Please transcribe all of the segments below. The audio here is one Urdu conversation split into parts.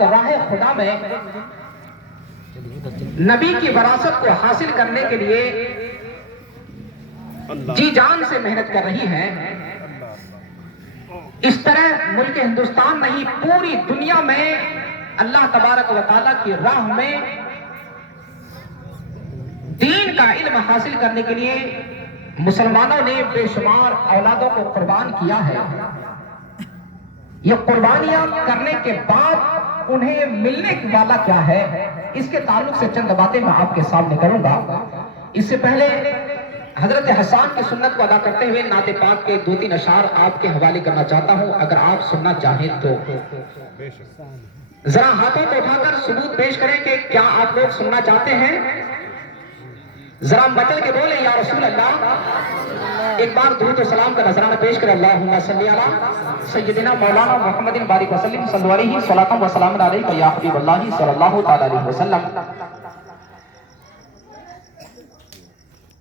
وقت راہ خدا میں نبی کی وراثت کو حاصل کرنے کے لیے جی جان سے محنت کر رہی ہیں، اس طرح ملک ہندوستان نہیں پوری دنیا میں اللہ تبارک و تعالیٰ کی راہ میں دین کا علم حاصل کرنے کے لیے مسلمانوں نے بے شمار اولادوں کو قربان کیا ہے۔ یہ قربانیاں کرنے کے بعد انہیں ملنے والا کیا ہے، اس کے تعلق سے چند باتیں میں آپ کے سامنے کروں گا۔ اس سے پہلے حضرت حسان کی سنت کو ادا کرتے ہوئے نعت پاک کے 2-3 اشعار آپ کے حوالے کرنا چاہتا ہوں، اگر آپ سننا چاہیں تو ذرا ہاتھوں کو اٹھا کر ثبوت پیش کریں کہ کیا آپ لوگ سننا چاہتے ہیں۔ ذرا مچل کے بولیں یا رسول اللہ۔ ایک بار درود و سلام کا نذرانہ پیش کریں، اللہم صلی علی سیدنا مولانا محمد بارک وسلم، صلو علیہ صلاۃ و سلام علیک یا حبیب اللہ صلی اللہ تعالی علیہ وسلم۔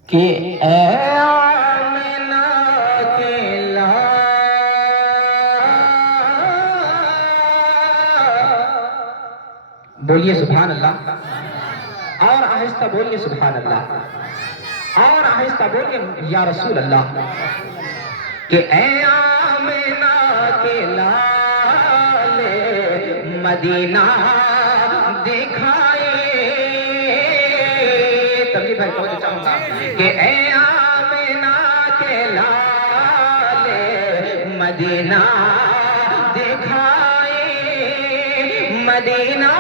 کہ اے آمنہ کے لال، بولیے سبحان اللہ، اور آہستہ بولیے سبحان اللہ، اور آہستہ بولیے یا رسول اللہ۔ کہ اے آمنہ کے لال مدینہ دکھائے، تبلیغ بھائی بہت چاہوں گا کہ اے آمنہ کے لال مدینہ دکھائے، مدینہ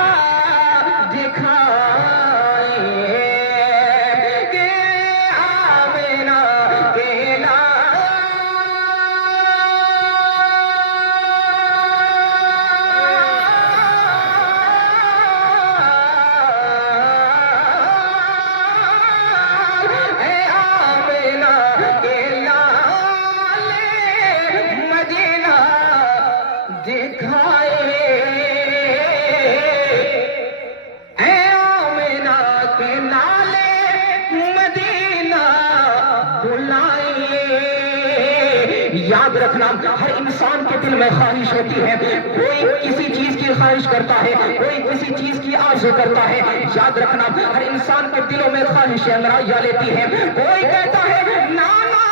یاد رکھنا، ہر انسان کے دل میں خواہش ہوتی ہے، کوئی کسی چیز کی خواہش کرتا ہے، کوئی کسی چیز کی آرزو کرتا ہے۔ یاد رکھنا، ہر انسان کے دلوں میں خواہشیں انگرائیاں لیتی ہیں۔ کوئی کہتا ہے نانا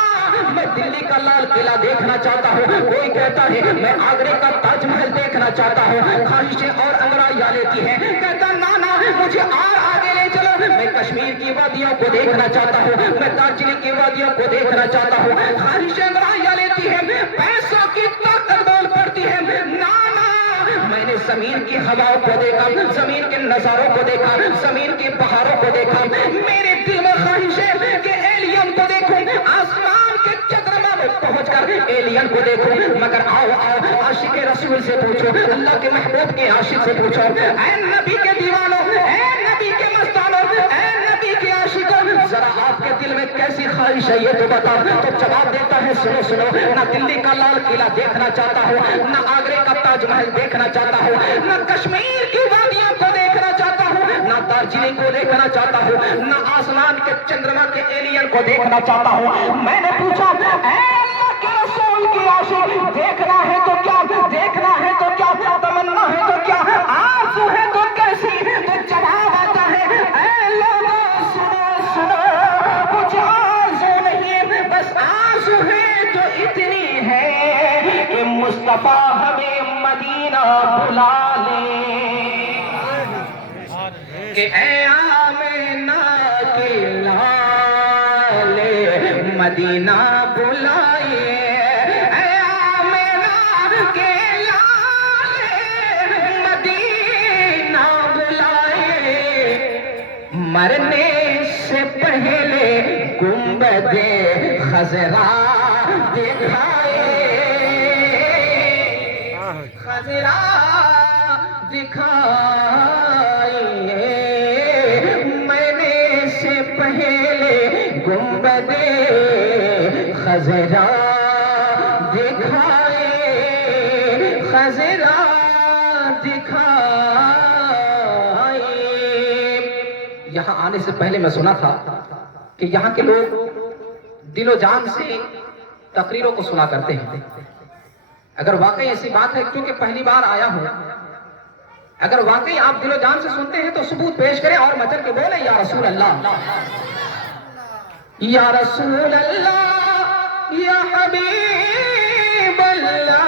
میں دلی کا لال قلعہ دیکھنا چاہتا ہوں، کوئی کہتا ہے میں آگرے کا تاج محل دیکھنا چاہتا ہوں۔ خواہشیں اور انگرائیاں لیتی ہیں۔ کہتا نانا مجھے اور آگے لے چلو، میں کشمیر کی وادیوں کو دیکھنا چاہتا ہوں، میں دارجلنگ کی وادیوں کو دیکھنا چاہتا ہوں۔ خواہشیں انگرائیاں لیتی ہیں، پیسوں کی طاقت بول پڑتی ہے۔ نانا میں نے زمین کی ہواؤں کو دیکھا، زمین کے نظاروں کو دیکھا، زمین کی پہاڑوں کو دیکھا، میرے دل میں خواہش ہے کہ ایلین کو دیکھوں، آسمان کے چندرما میں پہنچ کر ایلین کو دیکھوں۔ مگر آؤ آؤ عاشق رسول سے پوچھو، اللہ کے محبوب کے عاشق سے پوچھو، اے نبی کے دیوانوں، اے نبی کے مستانوں، اے نبی کے عاشقوں، ذرا آپ کے دل میں کیسی خواہش ہے یہ تو بتاؤ۔ تو جواب دیتا ہے سنو سنو، نہ دلی کا لال قلعہ دیکھنا چاہتا ہوں، نہ آگرے کا تاج محل دیکھنا چاہتا ہوں، نہ کشمیر کی وادیوں کو دیکھنا چاہتا ہوں، نہ دارجلنگ کو دیکھنا چاہتا ہوں، نہ آسمان کے چندرما کے ایلین کو دیکھنا چاہتا ہوں۔ میں نے پوچھا اے اللہ کے رسول کی عاشق، دیکھنا ہے تو کیا، دیکھنا ہے تو کیا، تمنا ہے تو کیا، آرزو ہے تو کیسی؟ تو جواب آتا ہے اے لوگوں سنو سنو، کچھ آرزو نہیں، بس آرزو ہے تو اتنی ہے کہ مصطفیٰ ہمیں مدینہ بلا لے۔ کہ اے آمنہ کے لال مدینہ بلائے، اے آمنہ کے لال مدینہ بلائے، مرنے سے پہلے گنبد خضرا دکھائے، خضرا دکھائے، مرنے سے پہلے گنبد خضرا دکھائے، خضرا دکھائے۔ یہاں آنے سے پہلے میں سنا تھا کہ یہاں کے لوگ دل و جان سے تقریروں کو سنا کرتے ہیں۔ اگر واقعی ایسی بات ہے، کیونکہ پہلی بار آیا ہوں اگر واقعی آپ دل و جان سے سنتے ہیں تو ثبوت پیش کریں اور مچل کے بولیں یا رسول اللہ، یا رسول اللہ، یا حبیب اللہ،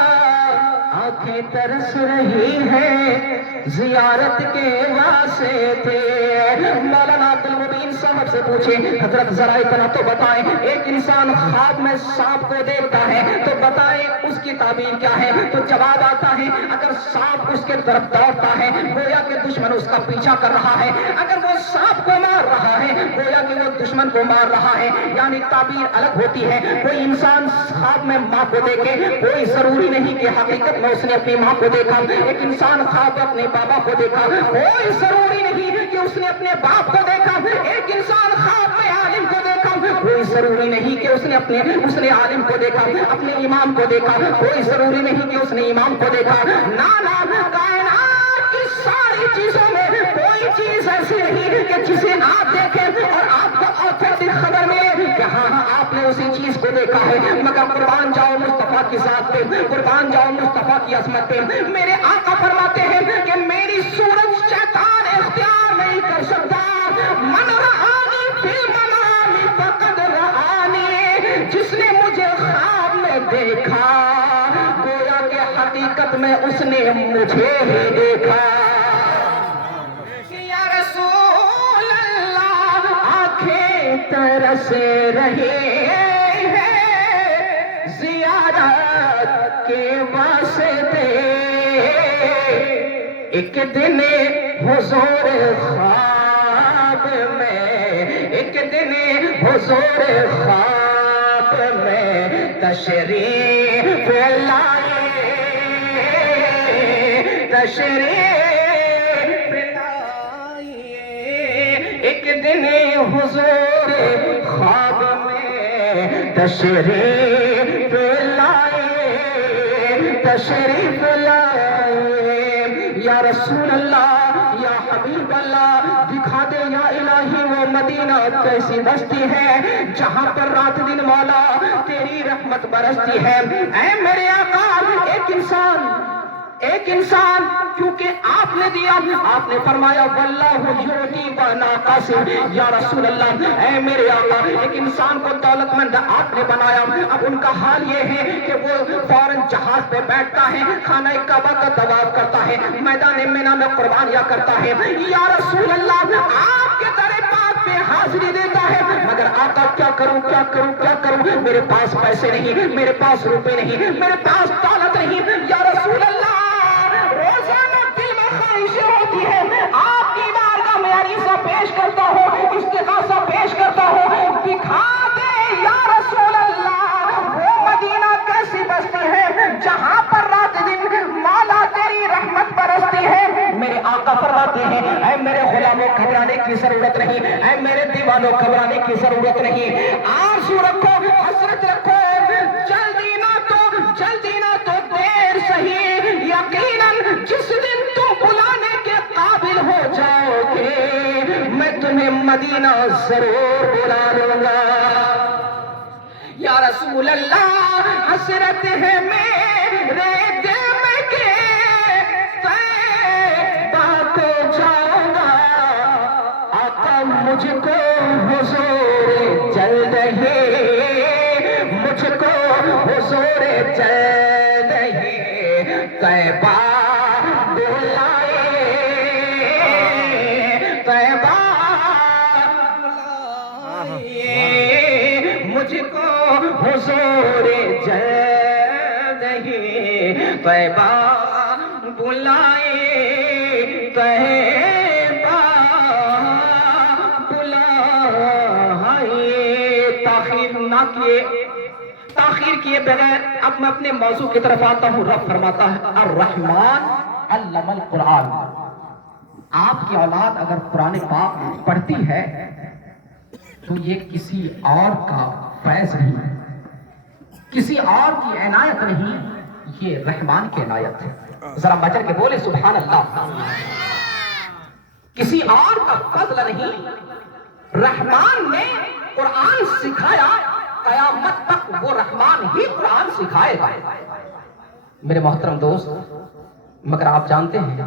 آنکھیں ترس رہی ہیں زیارت کے واسطے۔ مولانا عبد المبین صاحب سے پوچھیں حضرت ذرا اتنا تو بتائیں، ایک انسان خواب میں سانپ کو دیکھتا ہے تو بتائیں اس کی تعبیر کیا ہے؟ تو جواب آتا ہے اگر سانپ اس کے طرف دوڑتا ہے گویا کہ دشمن اس کا پیچھا کر رہا ہے، اگر وہ سانپ کو مار رہا ہے گویا کہ وہ دشمن کو مار رہا ہے، یعنی تعبیر الگ ہوتی ہے۔ کوئی انسان خواب میں ماں کو دیکھے، کوئی ضروری نہیں کہ حقیقت میں اس نے اپنی ماں کو دیکھا۔ ایک انسان خواب میں اپنے بابا کو دیکھا، کوئی ضروری نہیں کہ اس نے اپنے باپ کو دیکھا۔ ایک انسان خواب میں عالم کو دیکھا، کوئی ضروری نہیں کہ اس نے عالم کو دیکھا، اپنے امام کو دیکھا، کوئی ضروری نہیں کہ اس نے امام کو دیکھا۔ نانا کائنات کی ساری چیزوں میں کوئی چیز ایسی نہیں کہ جسے آپ دیکھیں اور آپ کو اوتھینٹک خبر ملے کہ ہاں آپ نے اسی چیز کو دیکھا ہے، مگر قربان جاؤ مصطفیٰ کی ذات پہ، قربان جاؤ مصطفیٰ کی عظمت پہ۔ میرے آقا فرماتے ہیں کہ میری صورت شیطان اختیار نہیں کر سکتا۔ من رآنی فی المنام فقد رآنی، جس نے مجھے خواب میں دیکھا گویا کہ حقیقت میں اس نے مجھے ہی دیکھا۔ یا رسول اللہ، آنکھیں ترس رہی ہیں زیارت کے واسطے، ایک دن حضور خواب میں، ایک دن حضور خواب میں تشریف لائے، تشریف لائے، ایک دن حضور خواب میں تشریف لائے، تشریف لائے۔ یا رسول اللہ، یا حبیب اللہ، دکھا دے یا الہی وہ مدینہ کیسی بستی ہے جہاں پر رات دن مولا تیری رحمت برستی ہے۔ اے میرے آقا، ایک انسان کیونکہ آپ نے دیا، آپ نے فرمایا واللہ یعطی وانا قاسم۔ یا رسول اللہ، اے میرے آقا، ایک انسان کو دولت مند آپ نے بنایا، اب ان کا حال یہ ہے کہ وہ فوراً جہاز پہ بیٹھتا ہے، خانہ کعبہ کا طواف کرتا ہے، میدان مینا میں قربانیاں کرتا ہے۔ یا رسول اللہ، آپ کے در پاک پہ حاضری دیتا ہے، مگر آقا کیا کروں کیا کروں کیا کروں، میرے پاس پیسے نہیں، میرے پاس روپے نہیں، میرے پاس دولت نہیں۔ یا رسول اللہ، روزانہ دل میں خواہشیں ہوتی ہے، آپ کی بارگاہ میں عریضہ پیش کرتا ہوں، استغاثہ پیش کرتا ہوں، دکھا دے یا رسول اللہ وہ مدینہ کیسی بستی ہے جہاں پر رات دن مولا تیری رحمت برستی ہے۔ میرے آقا فرماتے ہیں اے میرے غلاموں گھبرانے کی ضرورت نہیں، اے میرے دیوانوں گھبرانے کی ضرورت نہیں، آرزو رکھو، حسرت رکھو، جلدی نہ تو دیر صحیح، یقیناً جس دن تم بلانے کے قابل ہو جاؤ گے میں تمہیں مدینہ ضرور بلا لوں گا۔ یا رسول اللہ، حسرت ہے میرے دل میں کہ طیبہ کو جاؤں گا، آقا مجھ کو حضور جلد ہی، مجھ کو حضور جلد ہی طیبہ بلائے، طیبہ بلائے، مجھ کو حضور جلد ہی طیبہ بلائے، طیبہ بلائے۔ تاخیر کیے بغیر اب میں اپنے موضوع کی طرف آتا ہوں۔ رب فرماتا ہے الرحمن علم القرآن۔ آپ کی اولاد اگر قرآن پاک پڑھتی ہے تو یہ کسی اور کا فیض نہیں، کسی اور کی عنایت نہیں، یہ رحمان کی عنایت ہے۔ ذرا بچر کے بولے سبحان اللہ۔ کسی اور کا فضل نہیں، رحمان نے قرآن سکھایا، قیامت تک وہ رحمان ہی قرآن سکھائے گا۔ میرے محترم دوست، مگر آپ جانتے ہیں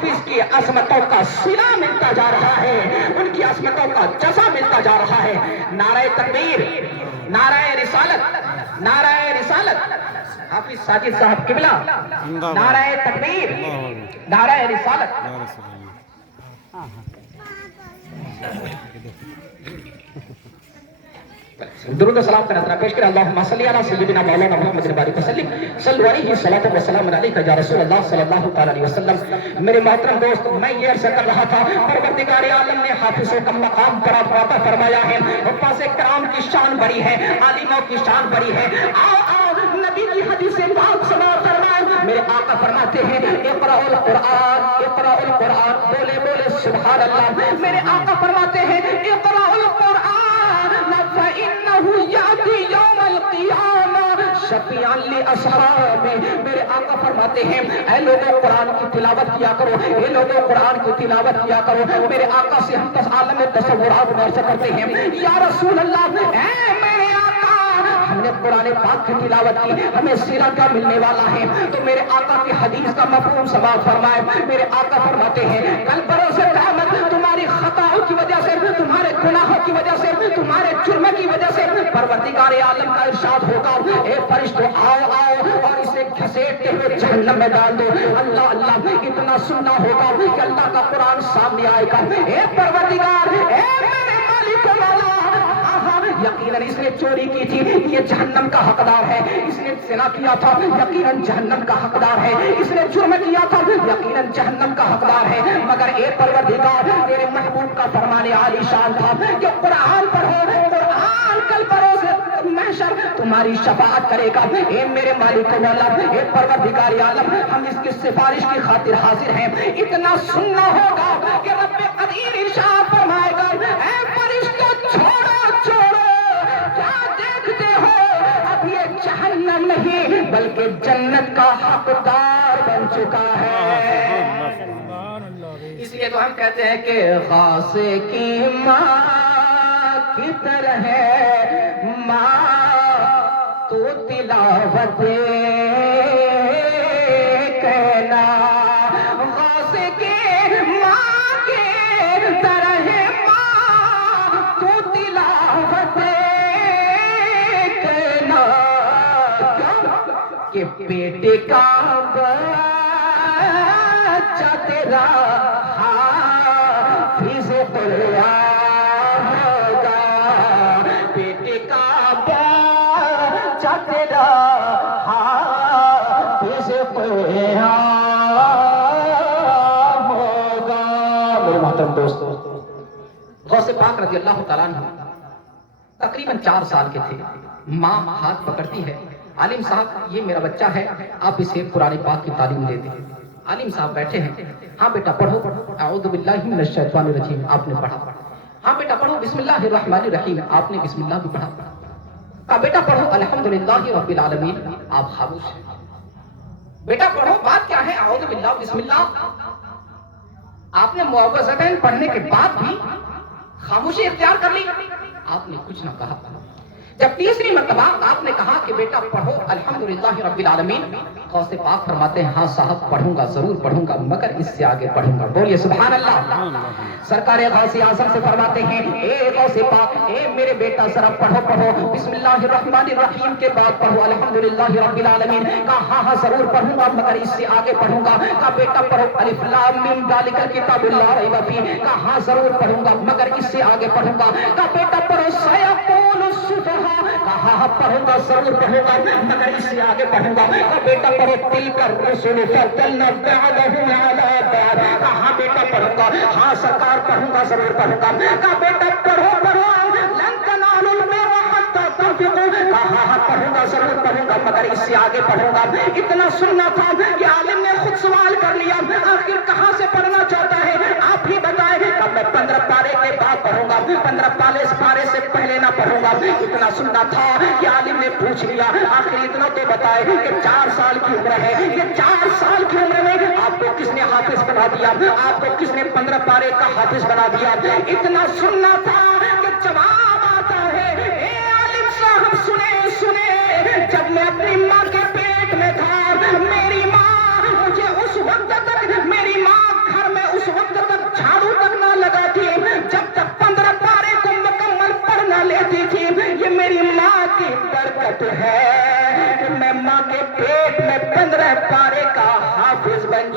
حافظ کی عظمتوں کا صلہ ملتا جا رہا ہے، ان کی عظمتوں کا جزا ملتا جا رہا ہے۔ نعرہ تکبیر، نعرہ رسالت، نعرہ رسالت، حافظ ساجد صاحب قبلہ، نعرہ تکبیر، نعرہ رسالت۔ درود و سلام کا نذرانہ پیش کریں۔ اللہم صلی علی سیدنا مولانا محمد بارک وسلم، صلو علیہ الصلوۃ والسلام علیک یا رسول اللہ صلی اللہ تعالی علیہ وسلم۔ میرے محترم دوست، میں یہ عرض کر رہا تھا پروردگار عالم نے حافظوں کا مقام پر عطا فرمایا ہے، حفاظ کرام کی شان بڑی ہے، عالموں کی شان بڑی ہے۔ آؤ آؤ نبی کی حدیث پاک سماعت فرمائیں، میرے آقا فرماتے ہیں اقرأ القرآن، اقرأ القرآن، بولے بولے سبحان اللہ۔ میرے آقا فرماتے ہیں اقرأ القرآن فإنه يأتي يوم القيامة شفيعا لأصحابه۔ میرے آقا فرماتے ہیں اے لوگوں قرآن کی تلاوت کیا کرو، اے لوگوں قرآن کی تلاوت کیا کرو۔ میرے آقا سے ہم عالم تصورات میں عرض کرتے ہیں یا رسول اللہ، اے میرے آقا ہم نے قرآن پاک کی تلاوت کی، ہمیں سیرہ کیا ملنے والا ہے؟ تو میرے آقا کی حدیث کا مفہوم سماعت فرمائے۔ میرے آقا فرماتے ہیں کل بروز قیامت تمہاری خطاؤں کی وجہ سے، تمہارے گناہوں کی وجہ سے، تمہارے جرم کی وجہ سے پروردگار عالم کا ارشاد ہوگا اے فرشتوں آؤ آؤ اور اسے گھسیٹتے ہوئے جہنم میں ڈال دو۔ اللہ اللہ اتنا سننا ہوگا کہ اللہ کا قرآن سامنے آئے گا، اے پروردگار، اے میرے مالک و مولا، یقیناً اس نے چوری کی تھی، یہ جہنم کا حقدار ہے۔ اس نے زنا کیا تھا، یقیناً جہنم کا حقدار ہے۔ اس نے جرم کیا تھا، یقیناً جہنم کا حقدار ہے۔ مگر اے پروردگار، تیرے محبوب کا فرمان عالی شان تھا کہ قرآن پڑھو، قرآن کل بروز محشر تمہاری شفاعت کرے گا۔ اے میرے مالک و مولا، اے پروردگار عالم، ہم اس کی سفارش کی خاطر حاضر ہیں۔ اتنا سننا ہوگا کہ رب قدیر ارشاد فرمائے گا اے فرشتوں چھوڑو چھوڑو، کیا دیکھتے ہو؟ اب یہ جہنم نہیں بلکہ جنت کا حقدار بن چکا ہے۔ اس لیے تو ہم کہتے ہیں کہ غاصے کی ماں کی طرح ہے ماں تو تلاوت کہنا، غاصے کی ماں کی طرح ہے ماں تو تلاوت کہنا، کہ بیٹے کا بچہ تیرا حافظ قرآن ہوگا، بیٹے کا بچہ تیرا حافظ قرآن ہوگا۔ میرے محترم دوستو، غوث پاک رضی اللہ تعالیٰ عنہ تقریباً 4 سال کے تھے۔ ماں ہاتھ پکڑتی ہے، عالم صاحب یہ میرا بچہ ہے، آپ اسے قرآن پاک کی تعلیم دے دیں۔ عالم صاحب بیٹھے ہیں، ہاں بیٹا پڑھو، اعوذ باللہ من الشیطان الرجیم آپ نے پڑھا، ہاں بیٹا پڑھو بسم اللہ الرحمن الرحیم آپ نے بسم اللہ بھی پڑھا، کہا بیٹا پڑھو الحمدللہ رب العالمین آپ خاموش ہیں، بیٹا پڑھو بات کیا ہے اعوذ باللہ بسم اللہ، آپ نے معوذتین پڑھنے کے بعد بھی خاموشی اختیار کر لی، آپ نے کچھ نہ کہا۔ جب تیسری مرتبہ آپ نے کہا کہ بیٹا پڑھو الحمدللہ رب العالمین، غوث پاک فرماتے ہیں ہاں صاحب پڑھوں گا، ضرور پڑھوں گا، مگر اس سے آگے پڑھوں گا۔ بولیے سبحان اللہ۔ سرکار غوث اعظم سے فرماتے ہیں اے غوث پاک، اے میرے بیٹا ذرا پڑھو پڑھو بسم اللہ الرحمن الرحیم کے بعد پڑھو الحمدللہ رب العالمین۔ کہا ہاں ہاں ضرور پڑھوں گا، مگر اس سے آگے پڑھوں گا۔ کہا بیٹا پڑھو الف لام میم ذالک الکتاب لا ریب فیہ۔ کہا ہاں ضرور پڑھوں گا، مگر اس سے آگے پڑھوں گا۔ کہا بیٹا پڑھو سیقول السفہاء۔ کہا ہاں پڑھوں گا، ضرور پڑھوں گا، مگر اس سے آگے پڑھوں گا۔ کہا بیٹا پڑھو تلک الرسل فضلنا بعضهم علی بعض۔ کہا ہاں بیٹا پڑھوں گا، ہاں سرکار پڑھوں گا، ضرور پڑھوں گا۔ کہا بیٹا پڑھو پڑھو لن تنالوا البر حتی تنفقوا۔ کہا ہاں ہاں پڑھوں گا، ضرور پڑھوں گا، مگر اس سے آگے پڑھوں گا۔ اتنا سننا تھا کہ عالم نے خود سوال کر لیا آخر کہاں سے پڑھنا چاہتا ہے آپ ہی بتائیں۔ اب میں 15 پارے کے بعد پڑھوں گا، 15 پارے سے پہلے نہ پڑھوں گا۔ اتنا سننا تھا کہ عالم نے پوچھ لیا آخر اتنا تو بتائے کہ 4 سال کی عمر ہے، یہ 4 سال کی عمر میں آپ کو کس نے حافظ بنا دیا، آپ کو کس نے 15 پارے کا حافظ بنا دیا؟ اتنا سننا تھا کہ جواب آتا ہے اے عالم صاحب سنے سنے، جب میں اپنی ماں کے پیٹ میں تھا میری ماں مجھے اس وقت تک میری ماں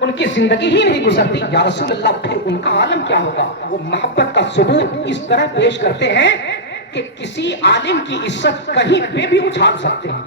ان کی زندگی ہی نہیں گزرتی. یا رسول اللہ پھر ان کا عالم کیا ہوگا؟ وہ محبت کا ثبوت اس طرح پیش کرتے ہیں کہ کسی عالم کی عزت کہیں پہ بھی اچھال سکتے ہیں.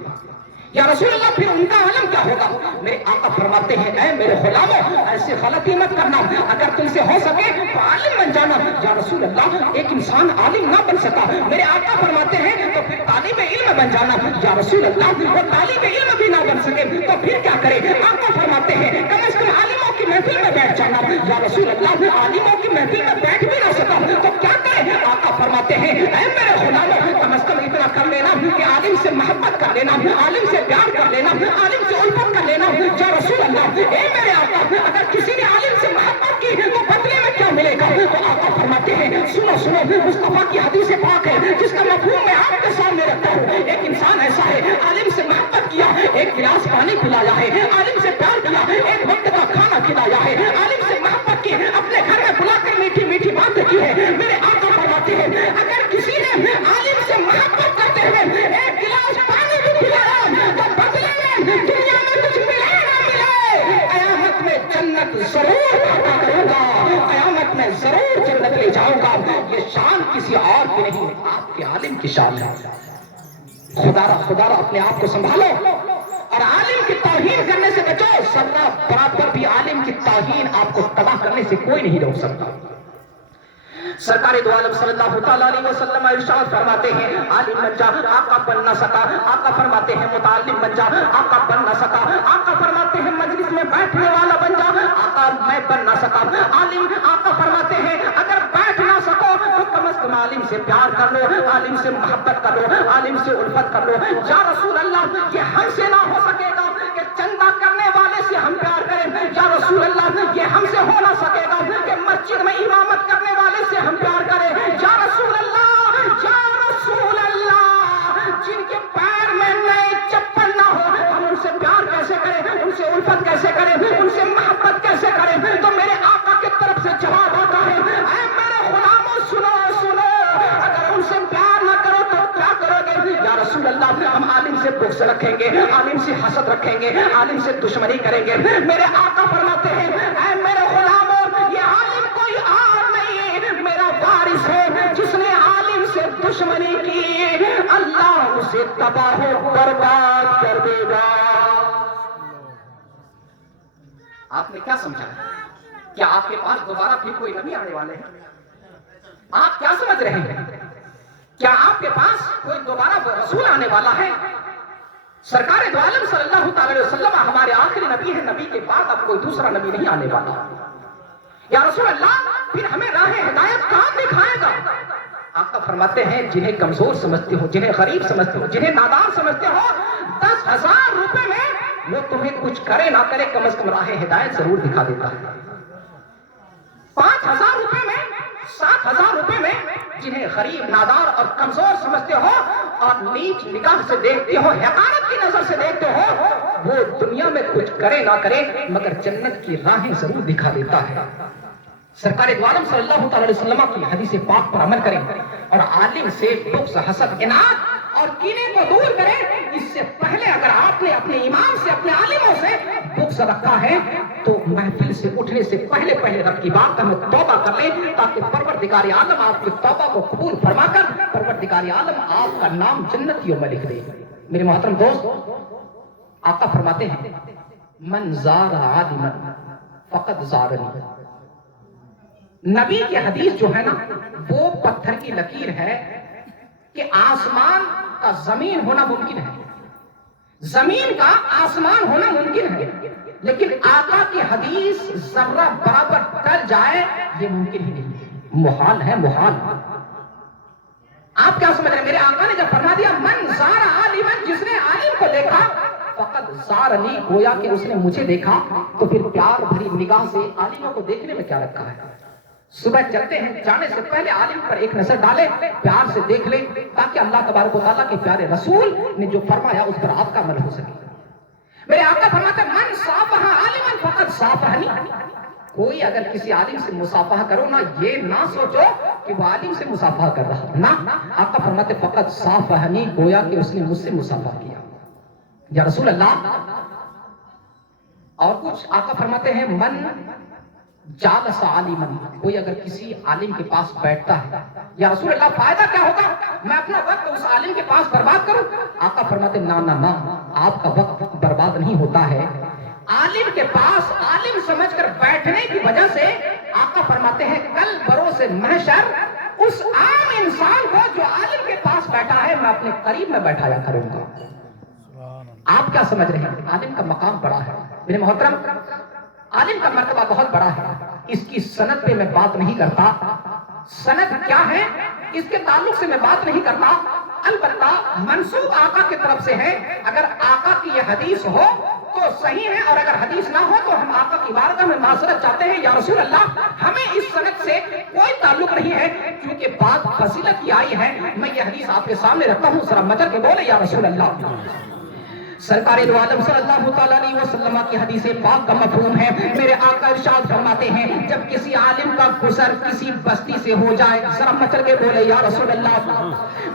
یا رسول اللہ پھر ان کا عالم کیا ہوگا؟ میرے آقا فرماتے ہیں اے میرے غلاموں ایسے غلطی مت کرنا، اگر تم سے ہو سکے تو عالم بن جانا. یا رسول اللہ ایک انسان عالم نہ بن سکا، میرے آقا فرماتے ہیں تو پھر طالب علم بن جانا. یا رسول اللہ وہ طالب علم بھی نہ بن سکے تو پھر کیا کرے؟ آقا فرماتے ہیں کم از کم عالموں کی محفل میں بیٹھ جانا. یا رسول اللہ عالموں کی محفل میں بیٹھ بھی نہ سکا تو کیا کرے؟ آقا فرماتے ہیں اے میرے غلاموں کم از کم اتنا کر لینا کہ عالم سے محبت کر لینا، عالم سے پیار کر لینا، عالم سے الفت کر لینا. یا رسول اللہ اے میرے آقا اگر کسی نے عالم سے محبت کی تو بدلے میں کیا ملے گا؟ تو آقا فرماتے ہیں سنو سنو مصطفیٰ کی حدیث پاک ہے جس کا مفہوم میں آپ کے سامنے رکھتا ہوں. ایک انسان ایسا ہے عالم سے محبت کیا، ایک گلاس پانی پلایا ہے، عالم سے پیار کیا، ایک وقت کا کھانا کھلایا ہے، عالم سے محبت کی، اپنے گھر میں بلا کر میٹھی میٹھی باتیں کی ہے. میرے آقا فرماتے ہیں اگر کسی نے عالم سے محبت کرتے ہوئے ایک گلاس پانی بھی پلایا تو بدلے میں دنیا میں کچھ ملے نہ ملے قیامت میں جنت ضرور عطا کروں گا، قیامت میں ضرور جنت لے جاؤں گا. یہ شان کسی اور کی نہیں، آپ کے عالم کی شان ہے. خدا را اپنے آپ کو سنبھالو اور عالم کی توہین کرنے سے بچو. ذرہ برابر بھی عالم کی توہین آپ کو تباہ کرنے سے کوئی نہیں روک سکتا. سرکار دو عالم صلی اللہ تعالیٰ علیہ وسلم ارشاد فرماتے ہیں عالم بن جا آقا بن نہ سکا. آقا فرماتے ہیں متعلم بن جا آقا بن نہ سکا. آقا فرماتے ہیں مجلس میں بیٹھنے والا بن جا آقا میں بن نہ سکا. عالم آقا فرماتے ہیں اگر بیٹھ نہ سکو تو کم از کم عالم سے پیار کر لو، عالم سے محبت کر لو، عالم سے الفت کر لو. یا رسول اللہ یہ ہم سے نہ ہو سکے گا کہ چندہ کرنے والے سے ہم پیار کریں. یا رسول اللہ یہ ہم سے ہو نہ سکے گا کہ مسجد میں امامت کرنے والے سے ہم پیار کریں. یا رسول اللہ، یا رسول اللہ جن کے پیر میں نئے چپل نہ ہو ہم ان سے پیار کیسے کریں، ان سے الفت کیسے کریں، ان سے محبت کیسے کریں؟ تو میرے آقا کی طرف سے جواب آتا ہے اے میرے غلاموں سنو سنو اگر ان سے پیار نہ کرو تو کیا کرو گے؟ یا رسول اللہ ہم عالم سے بغض رکھیں گے، عالم سے حسد رکھیں گے، عالم سے دشمنی کریں گے. میرے آقا فرماتے ہیں اے میرے غلاموں یہ عالم کوئی اور نہیں میرا وارث ہے. جس نے عالم سے دشمنی کی اللہ اسے تباہ و برباد کر دے گا. آپ نے کیا سمجھا؟ کیا آپ کے پاس دوبارہ پھر کوئی نبی آنے والے ہیں؟ آپ کیا سمجھ رہے ہیں؟ کیا آپ کے پاس کوئی دوبارہ رسول آنے والا ہے؟ سرکار دو عالم صلی اللہ تعالی وسلم ہمارے آخری نبی ہے، نبی کے بعد اب کوئی دوسرا نبی نہیں آنے والا. یا رسول اللہ پھر ہمیں راہ ہدایت کہاں دکھائے گا؟ آقا فرماتے ہیں جنہیں کمزور سمجھتے ہو، جنہیں غریب سمجھتے ہو، جنہیں نادان سمجھتے ہو 10,000 روپے میں وہ تمہیں کچھ کرے نہ کرے کم از کم راہ ہدایت ضرور دکھا دیتا ہے. 5,000 روپے میں 7,000 روپے میں جنہیں غریب نادار اور کمزور سمجھتے ہو اور نیچ نگاہ سے دیکھتے ہو، حقارت کی نظر سے دیکھتے ہو، وہ دنیا میں کچھ کرے نہ کرے مگر جنت کی راہیں ضرور دکھا دیتا ہے. سرکار دو عالم صلی اللہ تعالی وسلم کی حدیث پاک پر عمل کریں اور عالم سے بغض حسد اناد اور کینے کو دور کریں. اس سے پہلے اگر آپ نے اپنے امام سے اپنے عالموں سے بغض رکھا ہے تو محفل سے اٹھنے سے پہلے رب کی بات کا توبہ کر لیں تاکہ پروردگار عالم آپ کی توبہ کو قبول فرما کر پروردگار عالم آپ کا نام جنتیوں میں لکھ دے. میرے محترم دوست آقا فرماتے ہیں من زار عالما فقد زارنی. نبی کی حدیث جو ہے نا وہ پتھر کی لکیر ہے کہ آسمان کا زمین ہونا ممکن ہے، زمین کا آسمان ہونا ممکن ہے، لیکن آقا کی حدیث ذرہ برابر ٹل جائے یہ ممکن ہی نہیں، محال ہے، محال. آپ کیا سمجھ رہے ہیں؟ میرے آقا نے جب فرما دیا من زار عالما، جس نے عالم کو دیکھا فقط زارنی، گویا کہ اس نے مجھے دیکھا. تو پھر پیار بھری نگاہ سے عالموں کو دیکھنے میں کیا رکھا ہے؟ صبح چلتے ہیں جانے سے پہلے عالم پر ایک نظر ڈالے، پیار سے دیکھ لیں تاکہ اللہ تبارک و تعالیٰ کے پیارے رسول نے جو فرمایا اس پر آپ کا عمل ہو سکے. میرے آقا فرماتے ہیں من صافح عالما فقد صافحنی. کوئی اگر کسی عالم سے مصافحہ کرو نا یہ نہ سوچو کہ وہ عالم سے مصافحہ کر رہا نا. آقا فرماتے فقد صافحنی، گویا کہ اس نے مجھ سے مصافحہ کیا. یا رسول اللہ اور کچھ آقا فرماتے ہیں من جالس عالمن، کوئی اگر کسی عالم کے پاس بیٹھتا ہے، یا رسول اللہ فائدہ کیا ہوگا، میں اپنا وقت اس عالم کے پاس برباد کروں؟ آقا فرماتے نا نا نا، آپ کا وقت برباد نہیں ہوتا ہے، عالم کے پاس عالم سمجھ کر بیٹھنے کی وجہ سے آقا فرماتے ہیں کل بروز محشر اس عام انسان کو جو عالم کے پاس بیٹھا ہے میں اپنے قریب میں بیٹھایا کروں گا۔ آپ کیا سمجھ رہے ہیں؟ عالم کا مقام بڑا ہے میرے محترم، عالم کا مرتبہ بہت بڑا ہے۔ اس کی سند پہ میں بات نہیں کرتا، سند کیا ہے اس کے تعلق سے میں بات نہیں کرتا، البتہ منسوب آقا کی طرف سے ہے۔ اگر آقا کی یہ حدیث ہو تو صحیح ہے، اور اگر حدیث نہ ہو تو ہم آقا کی بارگاہ میں معذرت چاہتے ہیں، یا رسول اللہ ہمیں اس سند سے کوئی تعلق نہیں ہے، کیونکہ بات فضیلت کی آئی ہے۔ میں یہ حدیث آپ کے سامنے رکھتا ہوں، ذرا مچل کے بولے یا رسول اللہ۔ سرکار دو عالم صلی اللہ تعالیٰ علیہ وسلم کی حدیث پاک کا مفہوم ہے، میرے آقا ارشاد فرماتے ہیں جب کسی عالم کا گزر کسی بستی سے ہو جائے، ذرا مچل کے بولے یا رسول اللہ۔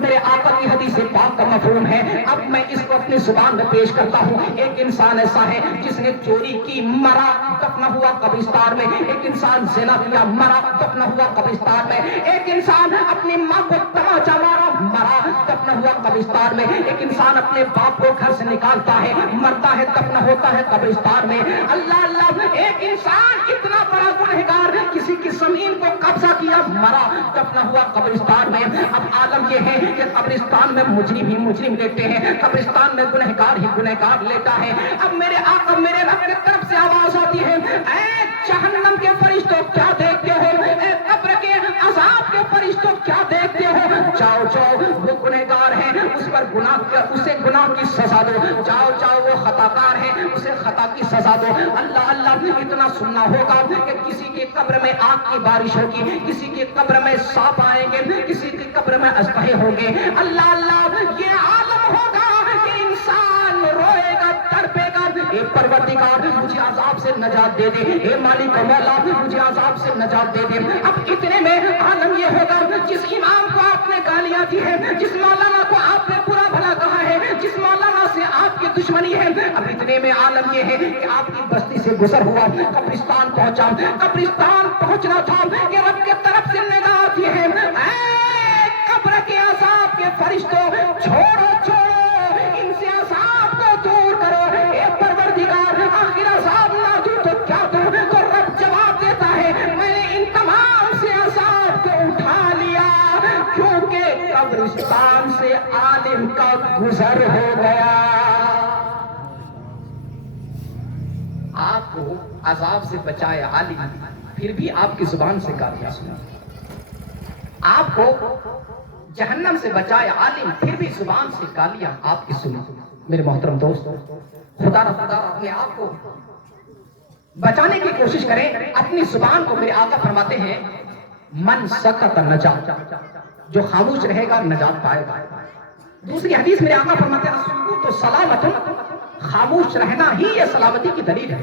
میرے آقا کی حدیث پاک کا مفہوم ہے، اب میں اس کو اپنی زبان میں پیش کرتا ہوں۔ ایک انسان ایسا ہے جس نے چوری کی، مرا، دفنا ہوا قبرستان میں۔ ایک انسان زنا کیا، مرا، دفنا ہوا قبرستان میں۔ ایک انسان اپنی ماں کو تماچا مارا، مرا، دفنا ہوا قبرستان میں۔ ایک انسان اپنے باپ کو گھر سے نکالتا ہے، مرتا ہے، دفن ہوتا ہے قبرستان میں۔ اللہ اللہ، ایک انسان اتنا بڑا گنہگار کسی کی زمین کو قبضہ کیا، مرا، دفن ہوا قبرستان میں۔ اب عالم یہ ہے کہ قبرستان میں مجرم ہی مجرم لیتے ہیں، قبرستان میں گنہگار ہی گنہگار لیتا ہے۔ اب میرے آقا میرے رب کی طرف سے آواز آتی ہے، اے جہنم کے فرشتوں کیا دیکھتے ہو، اے قبر کے عذاب کے فرشتوں کیا دیکھتے ہو، جاؤ جاؤ وہ گنہگار ہے، اس پر اسے گناہ کی سزا دو، جاؤ جاؤ وہ خطاکار ہے، اسے خطا کی سزا دو۔ اللہ اللہ، اتنا سننا ہوگا کہ کسی کی قبر میں آگ کی بارش ہوگی، کسی کی قبر میں سانپ آئیں گے، کسی کی قبر میں اژدہے ہوں گے۔ اللہ اللہ، یہ عالم ہوگا کہ انسان روئے گا، تڑپے گا، اے پروردگار مجھے عذاب سے نجات دے دے، اے مالک و مولا مجھے عذاب سے نجات دے دے۔ اب اتنے میں عالم یہ ہوگا جس امام کو آپ نے گالیاں دی ہے، جس مولانا کو آپ نے برا بھلا کہا ہے، جس مولانا سے آپ کی دشمنی ہے، اب اتنے میں عالم یہ ہے کہ آپ کی بستی سے گزر ہوا، قبرستان پہنچا، قبرستان پہنچنا تھا کہ رب کے طرف سے نگاہ آتی ہے، اے قبر کے عذاب کے فرشتوں چھوڑو چھوڑو، ان سے عذاب کو دور کرو، اے پروردگار آخر عذاب نہ دوں تو کیا دوں؟ تو رب جواب دیتا ہے میں نے ان تمام سے عذاب کو اٹھا لیا، کیونکہ قبرستان سے عالم کا گزر ہو گیا۔ آپ کو عذاب سے بچائے عالم، پھر بھی آپ کی زبان سے گالیاں سنا۔ آپ کو جہنم سے بچائے عالم، پھر بھی زبان سے گالیاں آپ کی سنی۔ میرے محترم دوست، خدا را خدا اپنے آپ کو بچانے کی کوشش کریں، اپنی زبان کو۔ میرے آقا فرماتے ہیں من سکت نجات، جو خاموش رہے گا نجات پائے گا۔ دوسری حدیث میرے آقا فرماتے ہیں السکوت سلامت، خاموش رہنا ہی یہ سلامتی کی دلیل ہے۔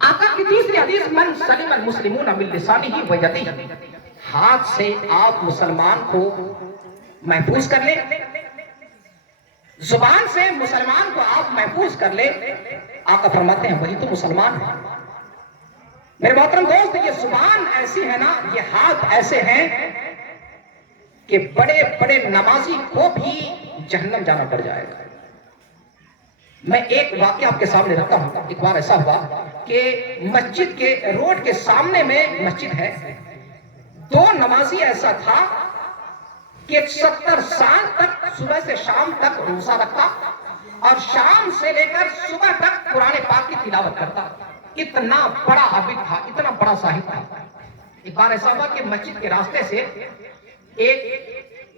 آقا کی تیسری حدیث من سلم المسلمون من لسانہ و یدہ، ہاتھ سے آپ مسلمان کو محفوظ کر لیں، زبان سے مسلمان کو آپ محفوظ کر لیں، آقا فرماتے ہیں وہی تو مسلمان ہے۔ میرے محترم دوست، یہ زبان ایسی ہے نا، یہ ہاتھ ایسے ہیں کہ بڑے بڑے نمازی کو بھی جہنم جانا پڑ جائے گا۔ میں ایک واقعہ آپ کے سامنے رکھتا ہوں۔ ایک بار ایسا ہوا کہ مسجد کے روڈ کے سامنے میں مسجد ہے، دو نمازی ایسا تھا کہ 70 سال تک صبح سے شام تک روزہ رکھتا اور شام سے لے کر صبح تک قرآن پاک کی تلاوت کرتا۔ اتنا بڑا عابد تھا، اتنا بڑا صاحب تھا۔ ایک بار ایسا ہوا کہ مسجد کے راستے سے ایک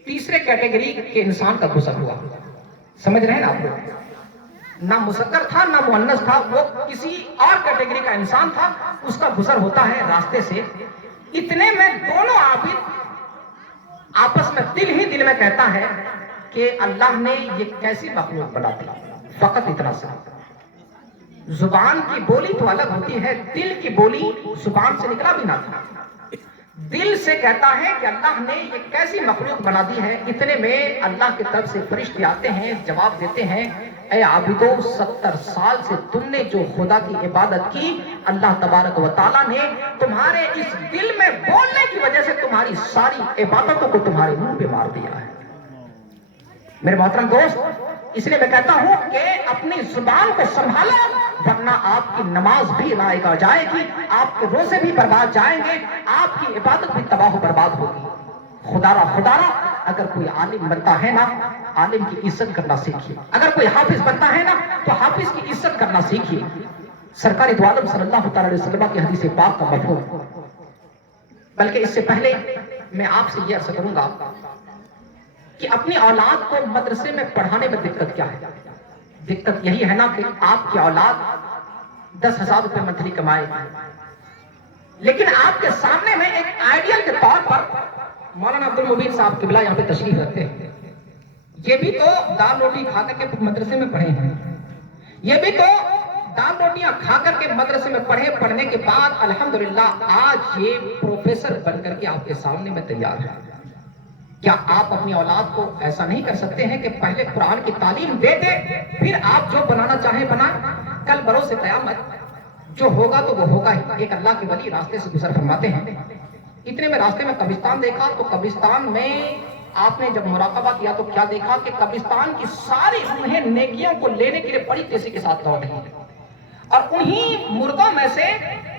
تیسرے کیٹیگری کے انسان کا گزر ہوا۔ سمجھ رہے ہیں نا آپ لوگ؟ نہ مذکر تھا نہ مؤنث تھا، وہ کسی اور کیٹیگری کا انسان تھا، اس کا گزر ہوتا ہے راستے سے۔ اتنے میں دونوں عابد آپس میں دل ہی دل میں کہتا ہے کہ اللہ نے یہ کیسی مخلوق بنا دی، فقط اتنا سا۔ زبان کی بولی تو الگ ہوتی ہے، دل کی بولی زبان سے نکلا بھی نہ تھا، دل سے کہتا ہے کہ اللہ نے یہ کیسی مخلوق بنا دی ہے۔ اتنے میں اللہ کی طرف سے فرشتے آتے ہیں، جواب دیتے ہیں اے عابدو 70 سال سے تم نے جو خدا کی عبادت کی، اللہ تبارک و تعالیٰ نے تمہارے اس دل میں بولنے کی وجہ سے تمہاری ساری عبادتوں کو تمہارے منہ پہ مار دیا ہے۔ میرے محترم دوست، اس لیے میں کہتا ہوں کہ اپنی زبان کو سنبھالو، ورنہ آپ کی نماز بھی ضائع ہو جائے گی، آپ کے روزے بھی برباد جائیں گے، آپ کی عبادت بھی تباہ و برباد ہوگی۔ خدا را اگر کوئی عالم بنتا ہے نا، عالم کی عزت کرنا سیکھیے۔ اگر کوئی حافظ بنتا ہے نا، تو حافظ کی عزت کرنا سیکھیے۔ سرکار دو عالم صلی اللہ تعالی علیہ وسلم کی حدیث پاک کا مفہوم، بلکہ اس سے پہلے میں آپ سے یہ عرض کروں گا کہ اپنی اولاد کو مدرسے میں پڑھانے میں دقت کیا ہے؟ دقت یہی ہے نا کہ آپ کی اولاد 10,000 روپے منتھلی کمائے، لیکن آپ کے سامنے میں ایک آئیڈیل کے طور پر مولانا عبد المبین صاحب قبلہ یہاں پہ تشریف رکھتے ہیں۔ یہ بھی تو دال روٹی کھا کر کے مدرسے میں پڑھے ہیں، یہ بھی تو دال روٹیاں کھا کر کے مدرسے میں پڑھنے کے بعد الحمدللہ آج یہ پروفیسر بن کر کے آپ کے سامنے میں تیار ہے۔ کیا آپ اپنی اولاد کو ایسا نہیں کر سکتے ہیں کہ پہلے قرآن کی تعلیم دے دے، پھر آپ جو بنانا چاہیں بنائیں؟ کل بروز قیامت جو ہوگا تو وہ ہوگا ہی۔ ایک اللہ کے ولی راستے سے گزر فرماتے ہیں، اتنے میں راستے میں قبرستان دیکھا، تو قبرستان میں آپ نے جب مراقبہ کیا تو کیا دیکھا کہ قبرستان کی ساری روحیں نیکیوں کو لینے کے لیے بڑی تیزی کے ساتھ دوڑ رہی ہیں، اور انہی مردوں میں سے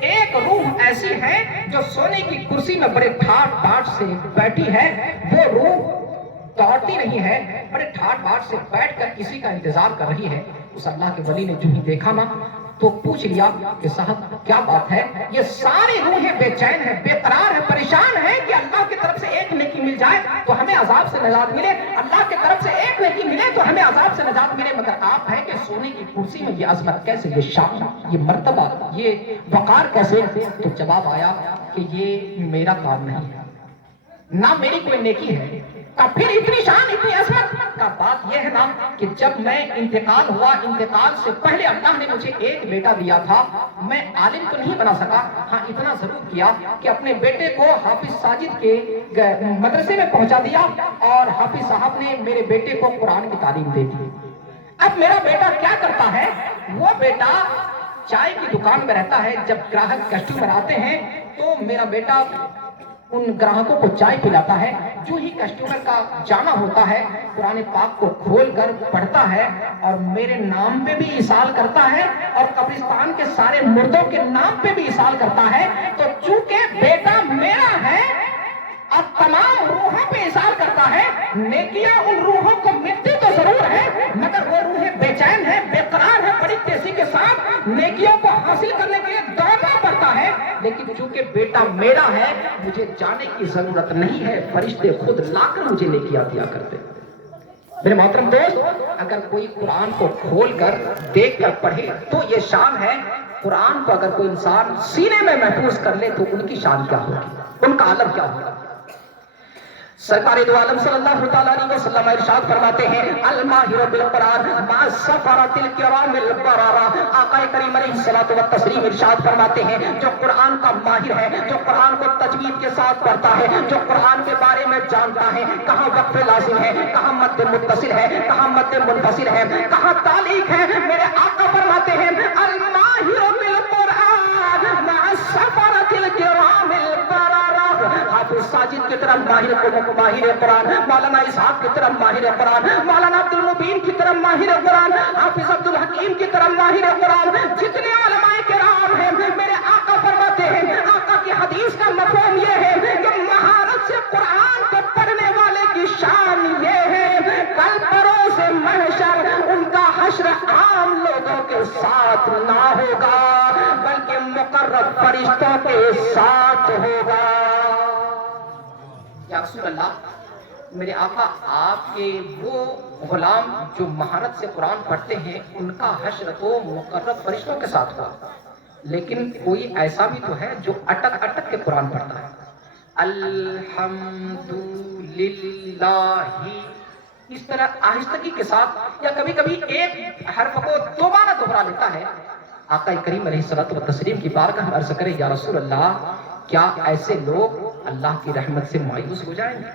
ایک روح ایسی ہے جو سونے کی کرسی میں بڑے ٹھاٹ باٹ سے بیٹھی ہے۔ وہ روح دوڑتی نہیں ہے، بڑے ٹھاٹ باٹ سے بیٹھ کر کسی کا انتظار کر رہی ہے۔ اس اللہ کے ولی نے جو ہی دیکھا نا تو پوچھ لیا کہ صاحب کیا بات ہے؟ یہ ساری روحیں بے چین ہیں، بے قرار ہیں، پریشان ہیں کہ اللہ کی طرف سے ایک نیکی مل جائے تو ہمیں عذاب سے نجات ملے، اللہ کی طرف سے ایک نیکی ملے تو ہمیں عذاب سے نجات ملے، مگر آپ ہیں کہ سونے کی کرسی میں یہ عظمت کیسے، یہ شان، یہ مرتبہ، یہ وقار کیسے؟ تو جواب آیا کہ یہ میرا کام نہیں ہے، نہ میری کوئی نیکی ہے۔ اب پھر اتنی شان، اتنی عظمت کا بات یہ ہے نا کہ جب میں انتقال ہوا، انتقال سے پہلے اللہ نے مجھے ایک بیٹا دیا تھا، میں عالم تو نہیں بنا سکا، ہاں اتنا ضرور کیا کہ اپنے بیٹے کو حافظ ساجد کے مدرسے میں پہنچا دیا، اور حافظ صاحب نے میرے بیٹے کو قرآن کی تعلیم دے دی۔ اب میرا بیٹا کیا کرتا ہے؟ وہ بیٹا چائے کی دکان میں رہتا ہے، جب گراہک کسٹمر آتے ہیں تو میرا بیٹا ان گراہکوں کو چائے پلاتا ہے۔ جو ہی کسٹمر کا جانا ہوتا ہے قرآن پاک کو کھول کر پڑھتا ہے اور میرے نام پہ بھی اِصال کرتا ہے اور قبرستان کے سارے مردوں کے نام پہ بھی اِصال کرتا ہے۔ تو چونکہ بیٹا میرا ہے اب تمام روحوں پہ اِصال کرتا ہے، نیکیاں ان روحوں کو ملتی تو ضرور ہے، مگر وہ روحیں بے چین ہیں، بے قرار ہیں، بڑی تیزی کے ساتھ نیکیوں کو حاصل کرنے کے لیے دوڑنا پڑتا ہے۔ لیکن چونکہ بیٹا میرا ہے مجھے جانے کی ضرورت نہیں ہے، فرشتے خود لا کر مجھے نیکیاں دیا کرتے۔ میرے محترم دوست، اگر کوئی قرآن کو کھول کر دیکھ کر پڑھے تو یہ شان ہے۔ قرآن کو اگر کوئی انسان سینے میں محفوظ کر لے تو ان کی شان کیا ہوگی، ان کا عالم کیا ہوگا۔ سرکار دو عالم صلی اللہ تعالی علیہ وسلم ارشاد فرماتے ہیں الماہر بالقرآن مع السفرۃ الکرام البررہ۔ آقا کریم علیہ الصلوۃ والتسلیم ارشاد فرماتے ہیں جو قرآن کا ماہر ہے، جو قرآن کو تجوید کے ساتھ پڑھتا ہے، جو قرآن کے بارے میں جانتا ہے کہاں وقف لازم ہے، کہاں مد متصل ہے، کہاں مد منفصل ہے، کہاں تعلیق ہے، میرے آقا فرماتے ہیں الماہر بالقرآن مع السفرۃ الکرام البررہ۔ حافظ ساجد کی طرف ماہر قرآن، مولانا اسحاق کی طرف ماہر قرآن، مولانا عبد المبین کی طرف ماہر قرآن، حافظ عبد الحکیم کی طرف ماہر قرآن، جتنے علماء کرام ہیں میرے آقا فرماتے ہیں، آقا کی حدیث کا مفہوم یہ ہے کہ مہارت سے قرآن کو پڑھنے والے کی شان یہ ہے کل بروز محشر ان کا حشر عام لوگوں کے ساتھ نہ ہوگا بلکہ مقرب فرشتوں کے ساتھ ہوگا۔ یا رسول اللہ، میرے آقا آپ کے وہ غلام جو مہارت سے قرآن پڑھتے ہیں ان کا حشر تو مقرب فرشتوں کے ساتھ ہوا، لیکن کوئی ایسا بھی تو ہے جو اٹک اٹک کے قرآن پڑھتا ہے، الحمدللہ اس طرح آہستگی کے ساتھ یا کبھی کبھی ایک حرف کو دوبارہ دوہرا لیتا ہے۔ آقا کریم علیہ الصلوۃ والتسلیم کی بارگاہ میں عرض کرے یا رسول اللہ کیا ایسے لوگ اللہ کی رحمت سے مایوس ہو جائیں گے؟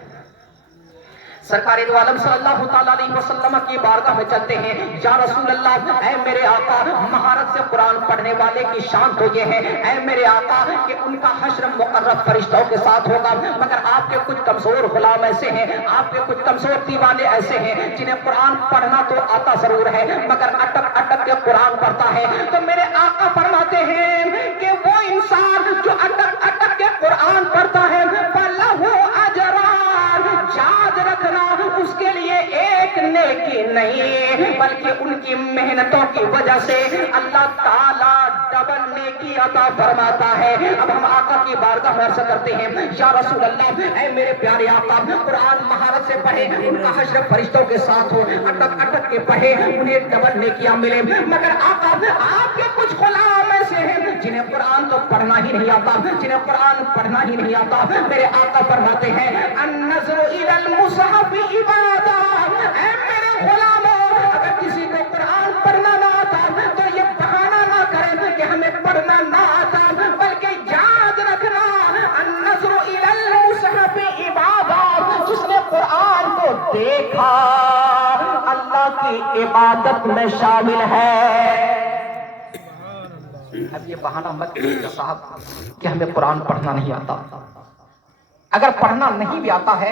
سرکار دو عالم صلی اللہ تعالیٰ علیہ وسلم کی بارگاہ میں چلتے ہیں. یا رسول اللہ، اے میرے آقا، مہارت سے قرآن پڑھنے والے کی شان تو یہ ہے اے میرے آقا کہ ان کا حشر مقرب فرشتوں کے ساتھ ہوگا، مگر آپ کے کچھ کمزور غلام ایسے ہیں، آپ کے کچھ کمزور دیوانے ایسے ہیں جنہیں قرآن پڑھنا تو آتا ضرور ہے مگر اٹک اٹک کے قرآن پڑھتا ہے. تو میرے آقا فرماتے ہیں کہ وہ انسان جو اٹک اٹک کے قرآن پڑھتا ہے فَلَهُ أَجْرَانِ، یاد رکھنا اس کے لیے ایک نیکی نہیں بلکہ ان کی محنتوں کی وجہ سے اللہ تعالیٰ ڈبل نیکی عطا فرماتا ہے. اب ہم آقا کی بارگاہ میں عرض کرتے ہیں یا رسول اللہ، اے میرے پیارے آقا، قرآن مہارت سے پڑھے، ان کا حشر فرشتوں کے ساتھ ہو، اٹک اٹک کے پڑھے، انہیں ڈبل نیکیاں ملے. مگر آقا، آپ کے کچھ غلام ایسے ہیں جنہیں قرآن تو پڑھنا ہی نہیں آتا، جنہیں قرآن پڑھنا ہی نہیں آتا. میرے آقا فرماتے ہیں النظر الی المصحف عبادہ. اے میرے غلاموں، اگر کسی کو قرآن پڑھنا نہ آتا تو یہ بہانہ نہ کریں کہ ہمیں پڑھنا نہ آتا، بلکہ یاد رکھنا النظر الی المصحف عبادہ. جس نے قرآن کو دیکھا اللہ کی عبادت میں شامل ہے. اب یہ بہانہ مت کیجیے صاحب کہ ہمیں قرآن پڑھنا نہیں آتا. اگر پڑھنا نہیں بھی آتا ہے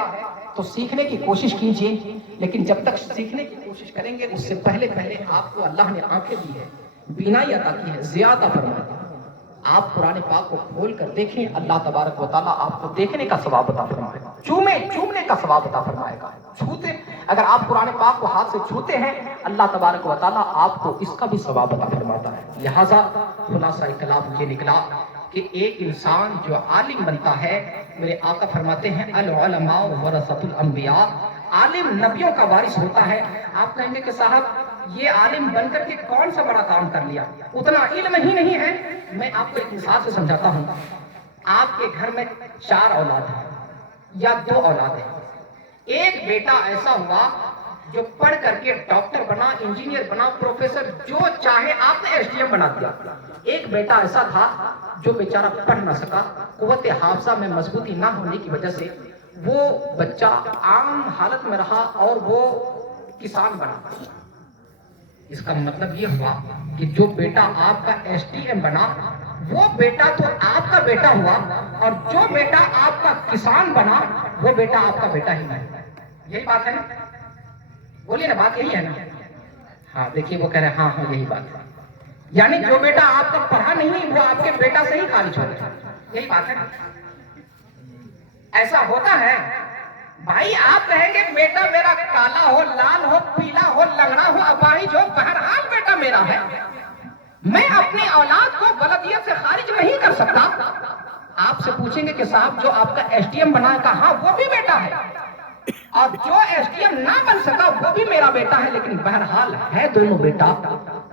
تو سیکھنے کی کوشش کیجیے، لیکن جب تک سیکھنے کی کوشش کریں گے اس سے پہلے آپ کو اللہ نے آنکھیں دی ہے، بینائی عطا کی ہے، زیادہ فرمایا. آپ قرآن پاک کو کھول کر دیکھیں، اللہ تبارک و تعالیٰ آپ کو دیکھنے کا ثواب عطا فرمائے گا، چومنے کا ثواب عطا فرمائے گا. چھوتے، اگر آپ قرآن پاک کو ہاتھ سے چھوتے ہیں اللہ تبارک و تعالیٰ آپ کو اس کا بھی ثواب عطا فرماتا ہے. لہٰذا خلاصہ کلام یہ نکلا کہ ایک انسان جو عالم بنتا ہے، میرے آقا فرماتے ہیں العلماء ورثۃ الانبیاء، عالم نبیوں کا وارث ہوتا ہے. آپ کہیں گے کہ صاحب یہ عالم بن کر کے کون سا بڑا کام کر لیا، اتنا علم ہی نہیں ہے. میں آپ کو ایک مثال سے سمجھاتا ہوں. آپ کے گھر میں 4 اولاد ہیں یا 2 اولاد ہیں. ایک بیٹا ایسا ہوا جو پڑھ کر کے ڈاکٹر بنا، انجینئر بنا، پروفیسر، جو چاہے آپ نے SDM بنا دیا. ایک بیٹا ایسا تھا جو بیچارہ پڑھ نہ سکا، قوت حافظہ میں مضبوطی نہ ہونے کی وجہ سے وہ بچہ عام حالت میں رہا اور وہ کسان بنا. اس کا مطلب یہ ہوا کہ جو بیٹا آپ کا SDM بنا وہ بیٹا تو آپ کا بیٹا ہوا، اور جو بیٹا آپ کا کسان بنا وہ بیٹا آپ کا بیٹا ہی نہیں. یہی بات ہے نا؟ بولیے نا، بات یہی ہے نا؟ ہاں دیکھیے وہ کہہ رہے ہیں ہاں یہی بات ہے. یعنی جو بیٹا آپ کا پڑھا نہیں وہ آپ کے بیٹا سے ہی خارج ہو گیا. یہی بات ہے نا؟ ایسا ہوتا ہے بھائی. آپ کہیں گے بیٹا میرا کالا ہو، لال ہو، پیلا ہو، لنگڑا ہو، اپاہج ہو، بہرحال بیٹا میرا ہے. میں اپنی اولاد کو بلدیت سے خارج نہیں کر سکتا. آپ سے پوچھیں گے کہ صاحب جو آپ کا SDM بنا ہے، ہاں وہ بھی بیٹا ہے، اور جو SDM نہ بن سکا وہ بھی میرا بیٹا ہے، لیکن بہرحال ہے دونوں بیٹا.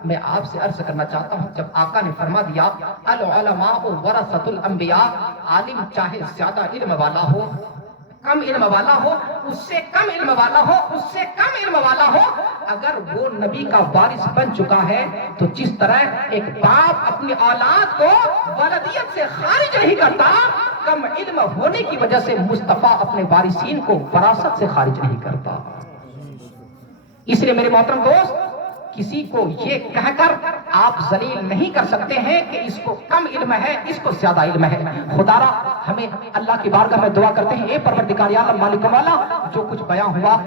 میں آپ سے عرض کرنا چاہتا ہوں، جب آقا نے فرما دیا العلماء ورثۃ الانبیاء، عالم چاہے زیادہ علم والا ہو، کم علم والا ہو، اس سے کم علم والا ہو، اس سے کم علم والا ہو، اگر وہ نبی کا وارث بن چکا ہے تو جس طرح ایک باپ اپنی اولاد کو ولدیت سے خارج نہیں کرتا، کم علم ہونے کی وجہ سے مصطفیٰ اپنے وارثین کو وراثت سے خارج نہیں کرتا. اس لیے میرے محترم دوست، کسی کو یہ کہہ کر آپ ذلیل نہیں کر سکتے ہیں کہ اس کو کم علم ہے، اس کو زیادہ علم ہے. خدا را ہمیں اللہ کی بارگاہ میں دعا کرتے ہیں، اے پروردگار عالم مالک والا، جو کچھ بیان ہوا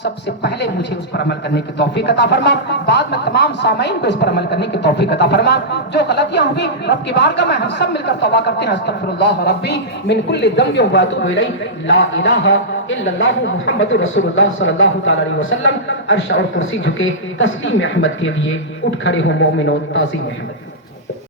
سب سے پہلے مجھے اس پر عمل کرنے کی توفیق عطا فرما، بعد میں تمام سامعین کو اس پر عمل کرنے کی توفیق عطا فرما. جو غلطیاں ہوئی رب کی بارگاہ میں ہم سب مل کر توبہ کرتے ہیں. استغفر اللہ ربی من کل ذنب و اتوب الیہ، لا الہ الا اللہ محمد رسول اللہ صلی اللہ تعالی علیہ وسلم. عرش اور کرسی جھکے تسلیم احمد کے لیے اٹھ کھڑے ہو مومنو، تعظیم احمد.